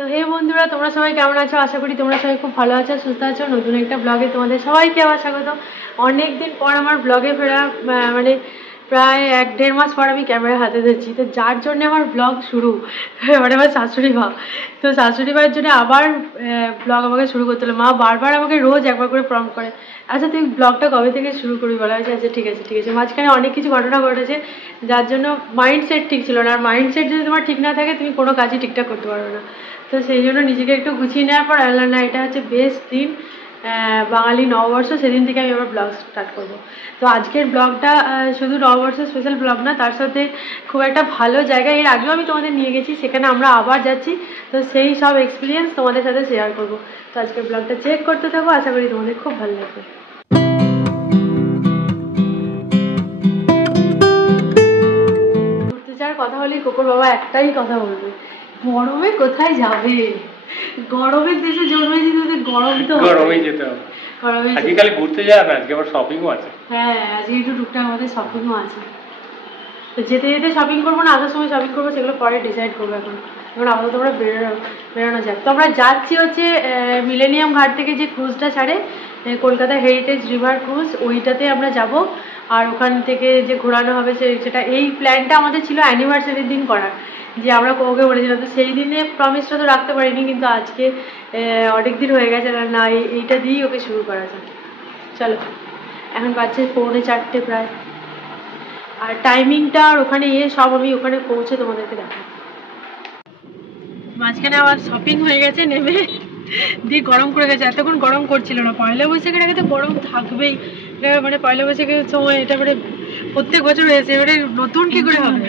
তো হে বন্ধুরা, তোমরা সবাই কেমন আছো? আশা করি তোমরা সবাই খুব ভালো আছো, সুস্থ আছো। নতুন একটা ব্লগে তোমাদের সবাইকে আবার স্বাগত। অনেক দিন পর আমার ব্লগে ফেরা, মানে প্রায় 1-1.5 মাস পর আমি ক্যামেরা হাতে ধরছি। তো যার জন্য আমার ব্লগ শুরু, মানে আমার শাশুড়ি মা। তো শাশুড়ি মায়ের জন্য আবার ব্লগ আমাকে শুরু করতে হলো। মা বারবার আমাকে রোজ একবার করে প্রম্পট করে, আচ্ছা তুই ব্লগটা কবে থেকে শুরু করবি? বলা হয়েছে আচ্ছা ঠিক আছে ঠিক আছে। মাঝখানে অনেক কিছু ঘটনা ঘটেছে যার জন্য মাইন্ডসেট ঠিক ছিল না। আর মাইন্ডসেট যদি তোমার ঠিক না থাকে তুমি কোনো কাজই ঠিকঠাক করতে পারবে না। তো সেই জন্য নিজেকে একটু গুছিয়ে নেওয়ার পর আনলাম না, এটা হচ্ছে বেস্ট দিন, বাঙালি নববর্ষ, সেদিন থেকে আমি আবার ব্লগ স্টার্ট করবো। তো আজকের ব্লগটা শুধু নববর্ষের স্পেশাল ব্লগ না, তার সাথে খুব একটা ভালো জায়গা, এর আগেও আমি তোমাদের নিয়ে গেছি, সেখানে আমরা আবার যাচ্ছি। তো সেই সব এক্সপিরিয়েন্স তোমাদের সাথে শেয়ার করবো। তো আজকের ব্লগটা চেক করতে থাকো, আশা করি তোমাদের খুব ভালো লাগবে। ঘুরতে যাওয়ার কথা হলেই কোকোর বাবা একটাই কথা বলবে, গরমে কোথায় যাবে? গরমের দেশে জন্মেছি, তো গরম তো গরমেই যেতে হবে। আজকে খালি ঘুরতে যাওয়া না, আজকে আবার শপিংও আছে। হ্যাঁ, আজকে একটু টুকটাক আমাদের শপিংও আছে। তো যেতে যেতে শপিং করবো না আসার সময় শপিং করবো, সেগুলো পরে ডিসাইড করবো। এখন আপাতত আমরা বেরোনো যাক। তো আমরা যাচ্ছি হচ্ছে মিলেনিয়াম ঘাট থেকে যে ক্রুজটা ছাড়ে, কলকাতা হেরিটেজ রিভার ক্রুজ, ওইটাতে আমরা যাব। আর ওখান থেকে যে ঘোরানো হবে সেটা, এই প্ল্যানটা আমাদের ছিল অ্যানিভার্সারির দিন করার, যে আমরা ওকে বলেছিলাম। তো সেই দিনে প্রমিসটা তো রাখতে পারিনি, কিন্তু আজকে অনেক দিন হয়ে গেছে না, এইটা দিয়েই ওকে শুরু করা যায়। চলো, এখন বাজছে 3:45 প্রায়। আর টাইমিংটা আর ওখানে সব আমি ওখানে পৌঁছে তোমাদেরকে দেখাবো। মাঝখানে আবার শপিং হয়ে গেছে, নেমে দিয়ে গরম করে গেছে। এতক্ষণ গরম করছিল না, পয়লা বৈশাখের আগে তো গরম থাকবেই। মানে পয়লা বৈশাখের সময় এটা মানে প্রত্যেক বছর হয়েছে, এবারে নতুন কি করে হবে?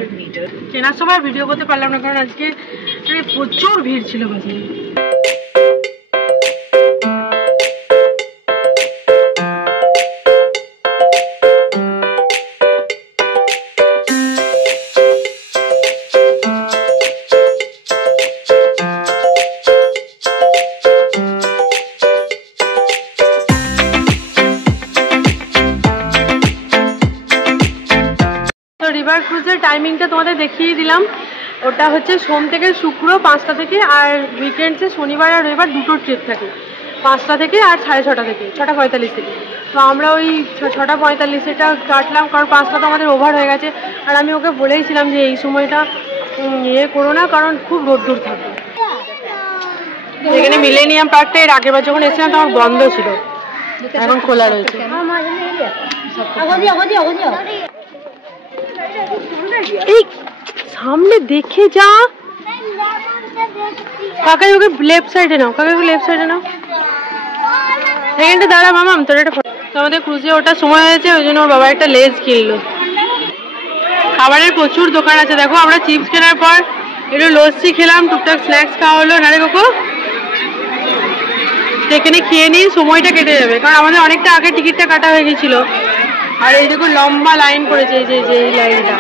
কেনার সময় ভিডিও করতে পারলাম না, কারণ আজকে প্রচুর ভিড় ছিল বাজারে। রিভার ক্রুজের টাইমিংটা তোমাদের দেখিয়ে দিলাম। ওটা হচ্ছে সোম থেকে শুক্র 5টা থেকে, আর উইকেন্ডসে শনিবার আর রবিবার দুটো ট্রিপ থাকে, 5টা থেকে আর 6:30 থেকে, 6:45 থেকে। তো আমরা ওই 6:45-এটা কাটলাম, কারণ 5টা তো আমাদের ওভার হয়ে গেছে। আর আমি ওকে বলেইছিলাম যে এই সময়টা করো না, কারণ খুব রোদ্দুর থাকে। এখানে মিলেনিয়াম পার্কটা এর আগেরবার যখন এসেছিলাম তখন বন্ধ ছিল, এখন খোলা রয়েছে। এই সামনে দেখে যা কাকাই, ওকে লেফট সাইডে নাও, কাকাই ওকে লেফট সাইডে নাও। এখানটা দাঁড়া মামাম, তোর একটা ফটো। আমাদের ক্রুজে ওটা সময় হয়েছে, ওই জন্য ওর বাবা একটা লেজ কিনলো। খাবারের প্রচুর দোকান আছে, দেখো আমরা চিপস কেনার পর একটু লস্যি খেলাম, টুকটাক স্ন্যাক্স খাওয়া হলো। না রে কোকো, এখানে খেয়ে নিয়ে সময়টা কেটে যাবে, কারণ আমাদের অনেকটা আগে টিকিটটা কাটা হয়ে গেছিল। আর এই দেখো লম্বা লাইন করেছে, এই যে এই লাইনটা।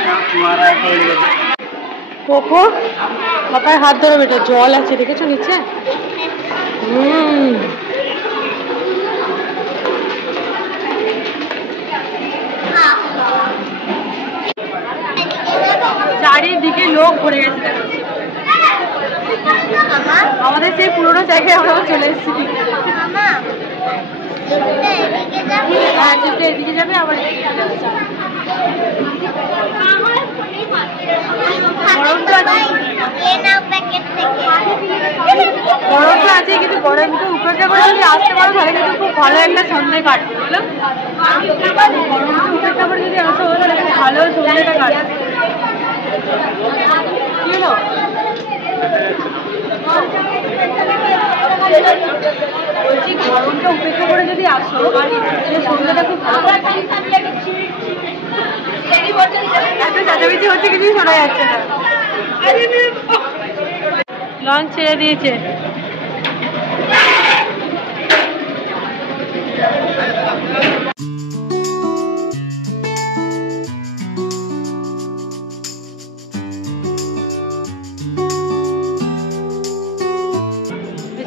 কোকো মাথায় হাত ধরো বেটা, জল আছে দেখেছো নিচে। চারিদিকে লোক ভরে গেছে, আমাদের সেই পুরোনো জায়গায় আমরা চলে এসেছি। হ্যাঁ, এদিকে যাবে, আবার গরমটা আছে, কিন্তু গরমটা উপেক্ষা করে যদি আসতে পারো তাহলে কিন্তু খুব ভালো একটা সন্ধ্যে কাটবে, বলো? গরমটা উপেক্ষা করে যদি আসো তাহলে ভালো সন্ধ্যেটা কাটবে। কি হলো? বলছি গরমটা উপেক্ষা করে যদি আসো তাহলে সন্ধ্যাটা খুব ভালো। এত চাচাবেচি হচ্ছে, কিছুই শোনা যাচ্ছে না। লঞ্চ ছেড়ে দিয়েছে।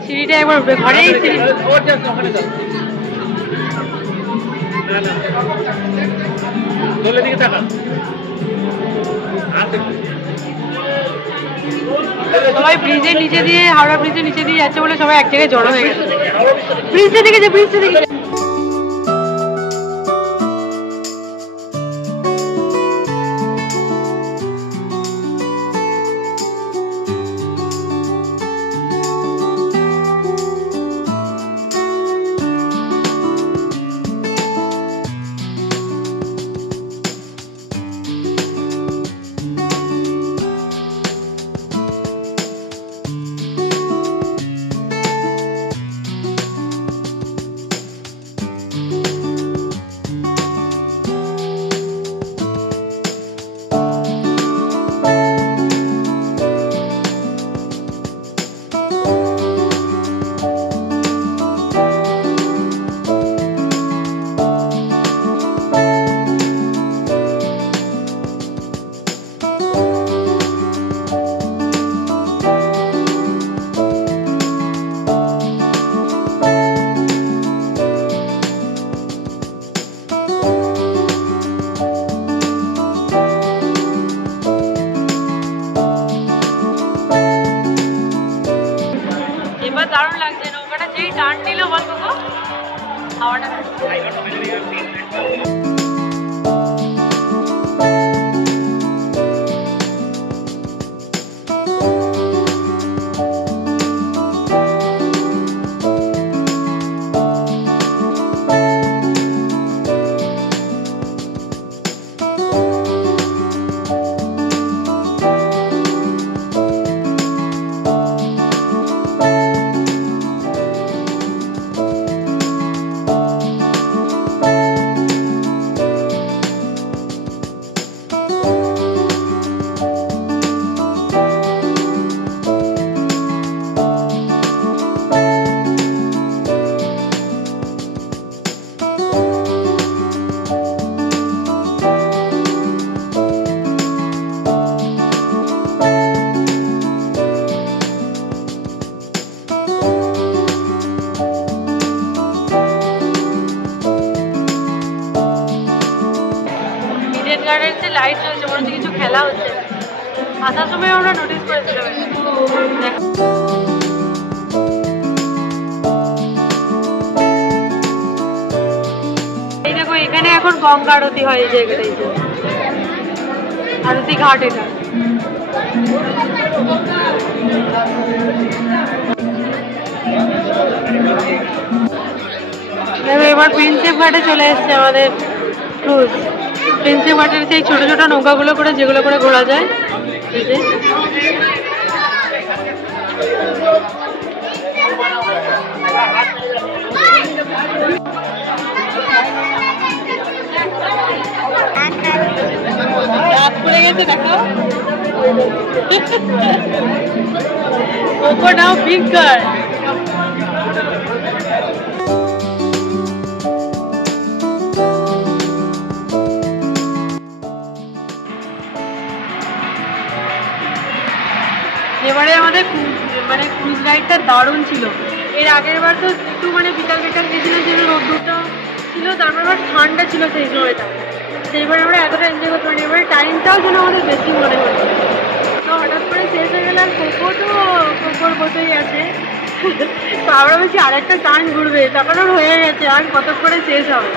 সিঁড়িটা একবার উঠবে, ঘরেই সিঁড়ি। সবাই ব্রিজের নিচে দিয়ে, হাওড়া ব্রিজের নিচে দিয়ে যাচ্ছে বলে সবাই এক জায়গায় জড়ো হয়ে গেছে। ব্রিজটা দেখেছে, ব্রিজটা দেখেছে। দারুণ লাগছে নৌকাটা, যেই টার্ন নিল বল কোকো, হাওয়াটা লাইট চলছে, মনে হচ্ছে কিছু খেলা হচ্ছে। আসার সময় আমরা নোটিস করেছিলাম। এই দেখো এখানে এখন গঙ্গা আরতি হয়, এই জায়গাটাই আরতি ঘাট। এটা এবার প্রিন্সেপ ঘাটে চলে এসছে আমাদের ক্রুজ। প্রিন্সেপ ঘাটের সেই ছোট ছোট নৌকাগুলো করে, যেগুলো করে ঘোরা যায়। খুলে গেছে দেখো, কোকো নাও পিঙ্ক কার। এবারে আমাদের মানে ক্রুজ রাইডটা দারুণ ছিল। এর আগের বার তো একটু মানে বিকাল বিকাল গেছিল, যেন রোদ্দুরটা ছিল, তারপর আবার ঠান্ডা ছিল সেই সময়টা। সেইবার আমরা এতটা এনজয় করতে পারি। এবারে টাইমটাও যেন আমাদের বেশি মনে হচ্ছে। তো হঠাৎ করে শেষ হয়ে গেল, আর কোকো তো কোকোর মতোই আছে। তো আমরা বলছি আরেকটা টার্ন ঘুরবে, তারপর ওর হয়ে গেছে, আর কত করে শেষ হবে।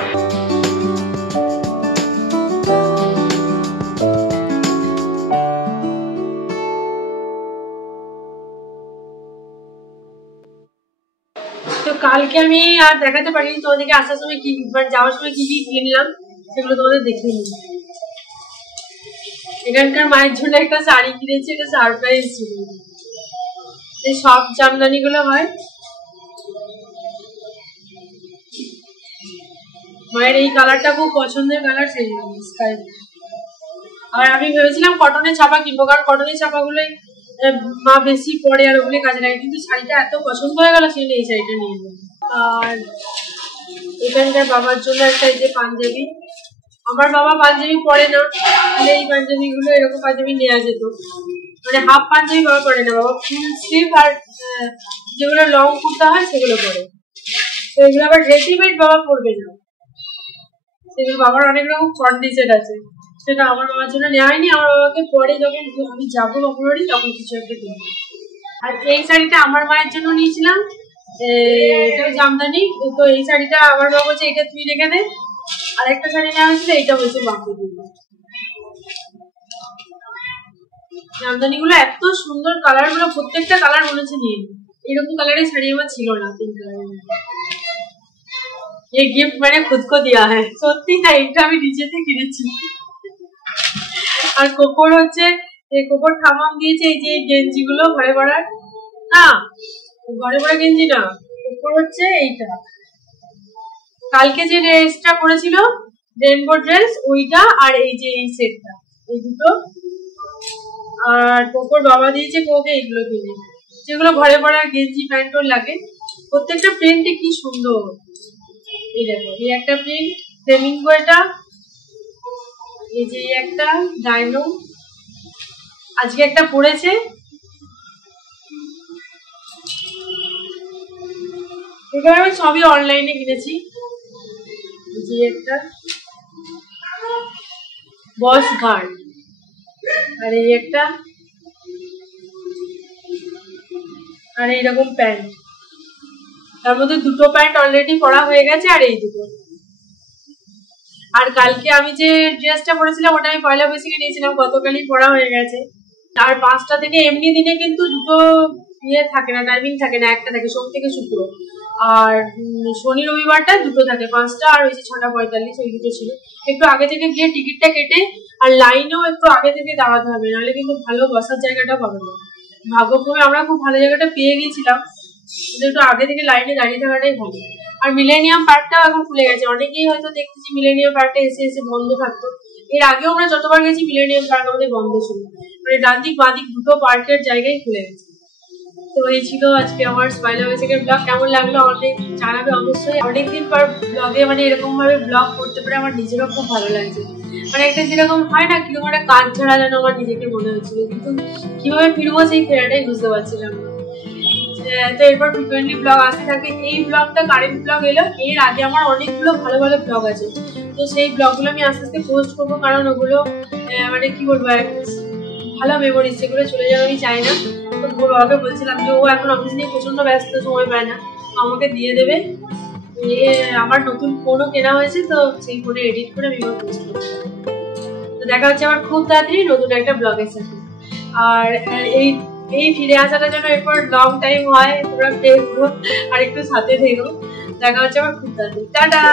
তো কালকে আমি আর দেখাতে পারিনি তোমাদেরকে আসার সময় কি, মানে যাওয়ার সময় কি কি কিনলাম সেগুলো তোমাদের দেখে নিই। এখানকার মায়ের জন্য একটা শাড়ি কিনেছি, এটা সারপ্রাইজ ছিল। এই সব জামদানি গুলো হয়, মায়ের এই কালারটা খুব পছন্দের কালার, সেই স্কাই। আর আমি ভেবেছিলাম কটনের ছাপা কিনবো, কারণ কটনের ছাপাগুলোই মা বেশি পরে আর ওগুলো কাজে লাগে, কিন্তু শাড়িটা এত পছন্দ হয়ে গেল সেই এই শাড়িটা নিয়ে নেবো। আর এখানকার বাবার জন্য একটা এই যে পাঞ্জাবি, আমার বাবা পাঞ্জাবি পরে না, তাহলে এই পাঞ্জাবি গুলো এরকম পাঞ্জাবি নেওয়া যেত। মানে হাফ পাঞ্জাবি বাবা পরে না, বাবা ফুল স্লিভ আর যেগুলো লং কুর্তা হয় সেগুলো পরে। তো এগুলো আবার রেডিমেড বাবা পরবে না, সেগুলো বাবার অনেক রকম কন্ডিশন আছে, সেটা আমার বাবার জন্য নেওয়া হয়নি। আমার বাবাকে পরে যখন আমি যাবো বাবার বাড়ি তখন কিছু একটা কিনবো। আর এই শাড়িটা আমার মায়ের জন্য নিয়েছিলাম, এটা জামদানি। তো এই শাড়িটা আমার মা বলছে এটা তুই রেখে দে। আর একটা শাড়ি নেওয়া হয়েছিল, এইটা হয়েছে বাকি গুলো। জামদানি গুলো এত সুন্দর, কালার গুলো প্রত্যেকটা কালার মনে হচ্ছে নিয়ে এরকম কালারের শাড়ি আমার ছিল না। পিঙ্ক কালারের এই গিফট মানে খুদ কো দিয়া হ্যাঁ, সত্যি না, এটা আমি নিজেতে কিনেছি। আর কোপর হচ্ছে, এই কোপর থামাম দিয়েছে এই যে গেঞ্জি গুলো ঘরে পড়ার, না ঘরে পড়া গেঞ্জি না, কোপর হচ্ছে এইটা কালকে যে ড্রেসটা পরেছিল রেনবো ড্রেস, ওইটা আর এই যে এই সেটটা, এই দুটো। আর কোপর বাবা দিয়েছে কোকে এইগুলো কিনে, যেগুলো ঘরে পড়ার গেঞ্জি প্যান্টও লাগে। প্রত্যেকটা প্রিন্টে কি সুন্দর। এই দেখো, এই একটা প্রিন্ট ফ্লেমিঙ্গো, এটা এই যে একটা ডাইনো, আজকে একটা পড়েছে। এগুলো আমি সবই অনলাইনে কিনেছি। যে একটা বস গার্ড, আর এই একটা, আর এইরকম প্যান্ট। তার মধ্যে দুটো প্যান্ট অলরেডি পরা হয়ে গেছে, আর এই দুটো। আর কালকে আমি যে ড্রেসটা পরেছিলাম ওটা আমি পয়লা বৈশাখে নিয়েছিলাম, গতকালই পরা হয়ে গেছে। আর 5টা থেকে, এমনি দিনে কিন্তু দুটো ইয়ে থাকে না, টাইমিং থাকে না, একটা থাকে সোম থেকে শুক্র। আর শনি রবিবারটা দুটো থাকে, 5টা আর ওই যে 6:45, ওই দুটো ছিল। একটু আগে থেকে গিয়ে টিকিটটা কেটে, আর লাইনেও একটু আগে থেকে দাঁড়াতে হবে, নাহলে কিন্তু ভালো বসার জায়গাটা পাবে না। ভাগ্যক্রমে আমরা খুব ভালো জায়গাটা পেয়ে গেছিলাম, কিন্তু একটু আগে থেকে লাইনে দাঁড়িয়ে থাকাটাই ভালো। আর মিলেনিয়াম পার্কটাও এখন খুলে গেছে। অনেকেই হয়তো দেখতেছি মিলেনিয়াম পার্কটা এসে এসে বন্ধ থাকতো। এর আগেও আমরা যতবার গেছি মিলেনিয়াম পার্ক আমাদের বন্ধ ছিল, মানে ডান দিক বাঁ দিক দুটো পার্কের জায়গায় খুলে গেছে। তো এই ছিল আজকে আমার পয়লা বৈশাখের ব্লগ। কেমন লাগলো অনেক জানাবে অবশ্যই। অনেকদিন পর ব্লগে মানে এরকম ভাবে ব্লগ করতে পারে আমার নিজেরও খুব ভালো লাগছে। মানে একটা যেরকম হয় না, কিরকম একটা কাজ ছাড়া যেন আমার নিজেকে মনে হচ্ছিল, কিন্তু কিভাবে ফিরবো সেই ফেরাটাই বুঝতে পারছিলাম না। তো এরপর ফ্রিকোয়েন্টলি ব্লগ আসতে থাকবে। এই ব্লগটা কারেন্ট ব্লগ এলো, এর আগে আমার অনেকগুলো ভালো ভালো ব্লগ আছে। তো সেই ব্লগগুলো আমি আস্তে আস্তে পোস্ট করবো, কারণ ওগুলো মানে কি বলবো, ভালো মেমোরিজ, সেগুলো চলে যাবে আমি চাই না। তো বাবাকে বলছিলাম যে ও এখন অফিস নিয়ে প্রচন্ড ব্যস্ত, সময় পায় না, আমাকে দিয়ে দেবে। আমার নতুন ফোনও কেনা হয়েছে, তো সেই ফোনে এডিট করে আমি পোস্ট করছি। তো দেখা হচ্ছে আমার খুব তাড়াতাড়ি নতুন একটা ব্লগের সাথে। আর এই ফিরে আসাটা যেন এরপর লং টাইম হয়, তোমরা প্রে করো আর একটু সাথে থেকো। দেখা হচ্ছে আমার খুব তাড়াতাড়ি। টাটা।